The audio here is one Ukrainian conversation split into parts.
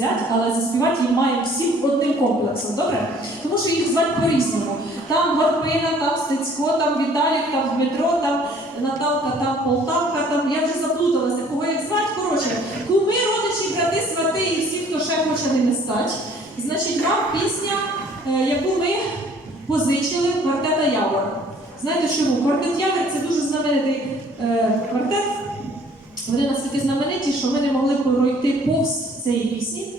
взяти, але заспівати її має всім одним комплексом, добре? Тому що їх звати по-різному. Там Горпина, там Стецько, там Віталік, там Дмитро, там Наталка, там Полтавка, там я вже заплуталася, кого як звати. Коротше, куми, родичі, брати, свати і всі, хто ще хоче не стати. Значить, вам пісня, е, яку ми позичили квартета Явор. Знаєте чому? Квартет Явор це дуже знаменитий е, квартет. Вони настільки знамениті, що ми не могли пройти повз цієї пісні.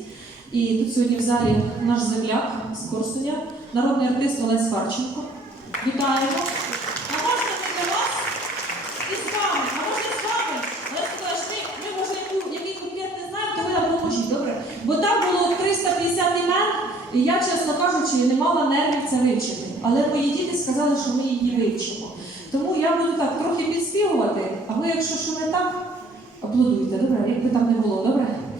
І тут сьогодні в залі наш земляк з Корсуня, народний артист Олесь Фарченко. Вітаємо! А можна вас і з вами, а можна з вами. ми, може який конкрет знаємо, то ви нам поможіть, добре? Бо там було 350 імен, і я, чесно кажучи, не мала нервів це вивчити. Але мої діти сказали, що ми її вивчимо. Тому я буду так трохи підспівувати, а ви, якщо що не так аплодуйте, добре? Як би там не було, добре?